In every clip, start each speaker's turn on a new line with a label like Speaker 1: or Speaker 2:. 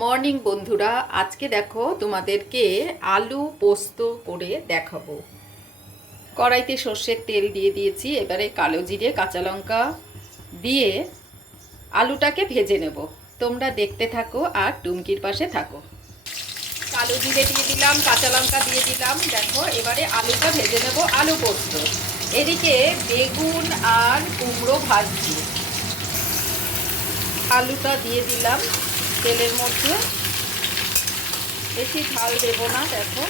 Speaker 1: Morning বন্ধুরা, আজকে দেখো তোমাদেরকে আলু পোস্ত করে দেখাবো। কড়াইতে সর্ষের তেল দিয়ে দিয়েছি, এবারে কালো জিরে, কাঁচা লঙ্কা দিয়ে আলুটাকে ভেজে নেব। তোমরা দেখতে থাকো আর টুমকির পাশে থাকো। কালো জিরে দিয়ে দিলাম, কাঁচা লঙ্কা দিয়ে দিলাম। দেখো, এবারে আলুটা ভেজে নেব আলু পোস্ত। এদিকে বেগুন আর কুমড়ো ভাজছি। আলুটা দিয়ে দিলাম। তেলের মধ্যে বেশি ঝাল দেবো না, দেখো।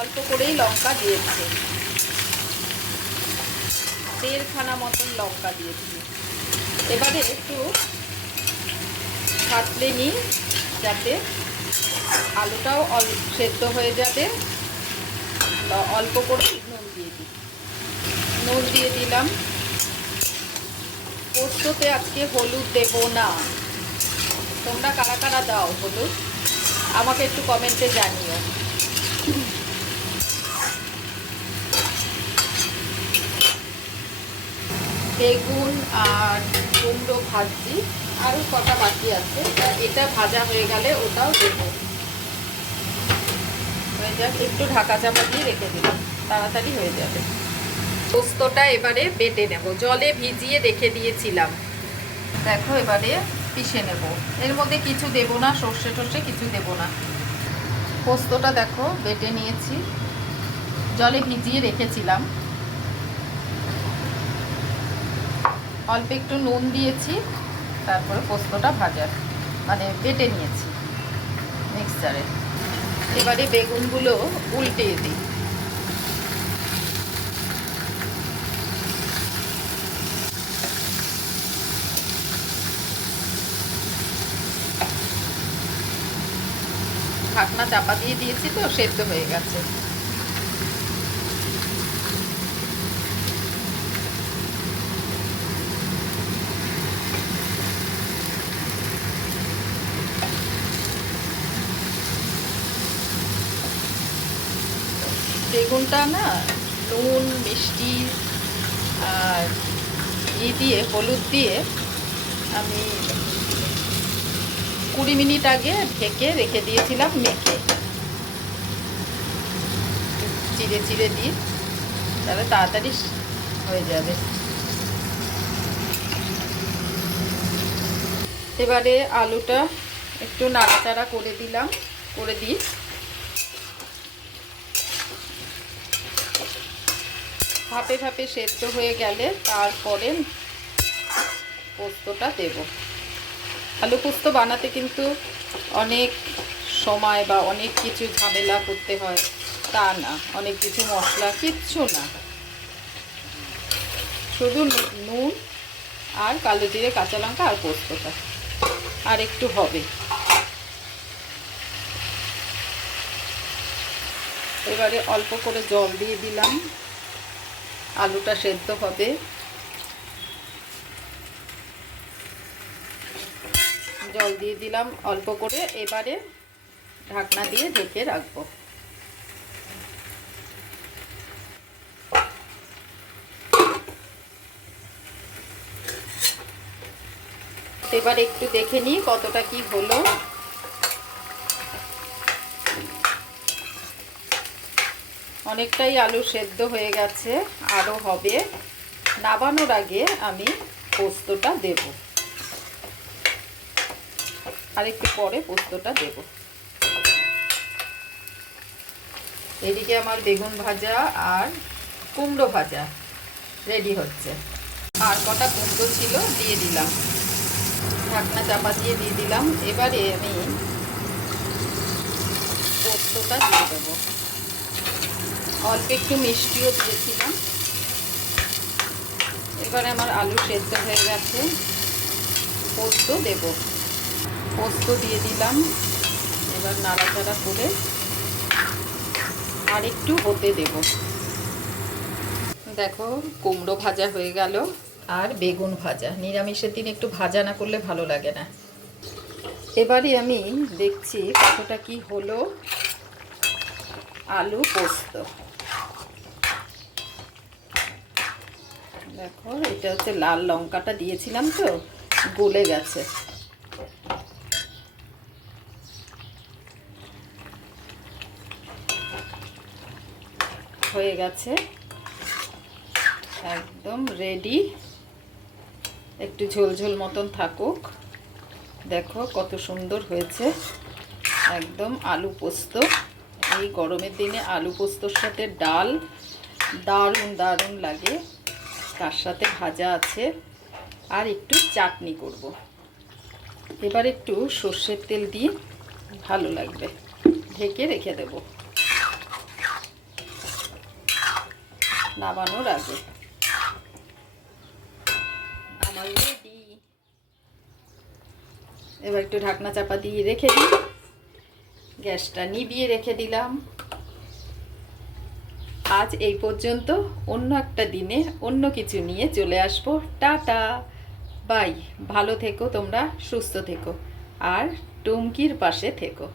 Speaker 1: অল্প করেই লঙ্কা দিয়েছে। দেড়খানা মতন লঙ্কা দিয়েছি। এবারে একটু ছাটলে নিই, যাতে আলুটাও সেদ্ধ হয়ে যাবে। অল্প করে নুন দিয়ে দিই। নুন দিয়ে দিলাম। পোস্ততে আজকে হলুদ দেব না। তোমরা কারা কারা দাও হলুদ আমাকে একটু কমেন্টে জানিও। বেগুন আর কুমড়ো ভাজছি আরও কটা বাকি আছে। এটা ভাজা হয়ে গেলে ওটাও দেবো। হয়ে যাক, একটু ঢাকা চাপা দিয়ে রেখে দিলাম। তাড়াতাড়ি হয়ে যাবে। পোস্তটা এবারে বেটে নেব। জলে ভিজিয়ে রেখে দিয়েছিলাম। দেখো এবারে পিষে নেব। এর মধ্যে কিছু দেব না, সর্ষে টর্ষে কিছু দেব না। পোস্তটা দেখো, বেটে নিয়েছি। জলে ভিজিয়ে রেখেছিলাম। অল্প একটু নুন দিয়েছি, তারপরে পোস্তটা ভাজা মানে বেটে নিয়েছি মিক্সচারে এবারে বেগুনগুলো উল্টে দিই। ঢাকনা চাপা দিয়ে দিয়েছি তো, সেদ্ধ হয়ে গেছে। বেগুনটা না, নুন, মিষ্টি আর ই দিয়ে, হলুদ দিয়ে আমি কুড়ি মিনিট আগে ঢেকে রেখে দিয়েছিলাম মেখে। চিড়ে চিড়ে দিই তাহলে তাড়াতাড়ি হয়ে যাবে। এবারে আলুটা একটু নাড়াচাড়া করে দিলাম, করে দিই। ভাপে ভাপে সেদ্ধ হয়ে গেলে তারপরে পোস্তটা দেব। আলু পোস্ত বানাতে কিন্তু অনেক সময় বা অনেক কিছু ঝামেলা করতে হয়। তা না, অনেক কিছু মশলা, কিচ্ছু না। শুধু নুন আর কালো জিরে, কাঁচা লঙ্কা আর পোস্তটা। আর একটু হবে। এবারে অল্প করে জল দিয়ে দিলাম। আলুটা সেদ্ধ হবে। জল দিয়ে দিলাম অল্প করে, এবারে ঢাকনা দিয়ে ঢেকে রাখব। এবার একটু দেখে নিই কতটা কি হলো। অনেকটাই আলু সেদ্ধ হয়ে গেছে, আরও হবে। নাবানোর আগে আমি পোস্তটা দেব। আর একটু পরে পোস্তটা দেব। এদিকে আমার বেগুন ভাজা আর কুমড়ো ভাজা রেডি হচ্ছে। আর কটা কুমড়ো ছিল দিয়ে দিলাম। ঢাকনা চাপা দিয়ে দিয়ে দিলাম। এবারে আমি পোস্তটা দিয়ে দেবো। অল্প একটু মিষ্টিও দিয়েছিলাম। এবারে আমার আলু সেদ্ধ হয়ে গেছে। পোস্ত দেব। পোস্ত দিয়ে দিলাম। এবার নাড়াচাড়া করে আর একটু হতে দেব। দেখো, কুমড়ো ভাজা হয়ে গেল আর বেগুন ভাজা। নিরামিষের দিন একটু ভাজা না করলে ভালো লাগে না। এবারে আমি দেখছি কতটা কি হলো আলু পোস্ত। দেখো, এটা হচ্ছে লাল লঙ্কাটা দিয়েছিলাম তো, গলে গেছে। হয়ে গেছে। একদম রেডি একটু ঝোলঝোল মতন থাকুক। দেখো কত সুন্দর হয়েছে। একদম আলু পোস্ত। এই গরমের দিনে আলু পোস্তর সাথে ডাল দারুণ দারুণ লাগে। তার সাথে ভাজা আছে। আর একটু চাটনি করব। এবার একটু সর্ষের তেল দিয়ে ভালো লাগবে। ঢেকে রেখে দেব। নামানোর আগে। আমার রেডি এবার একটু ঢাকনা চাপা দিয়ে রেখে দিই। গ্যাসটা নিভিয়ে রেখে দিলাম। আজ এই পর্যন্ত অন্য একটা দিনে অন্য কিছু নিয়ে চলে আসব। টাটা। বাই। ভালো থেকো তোমরা সুস্থ থেকো। আর টুমকির পাশে থেকো।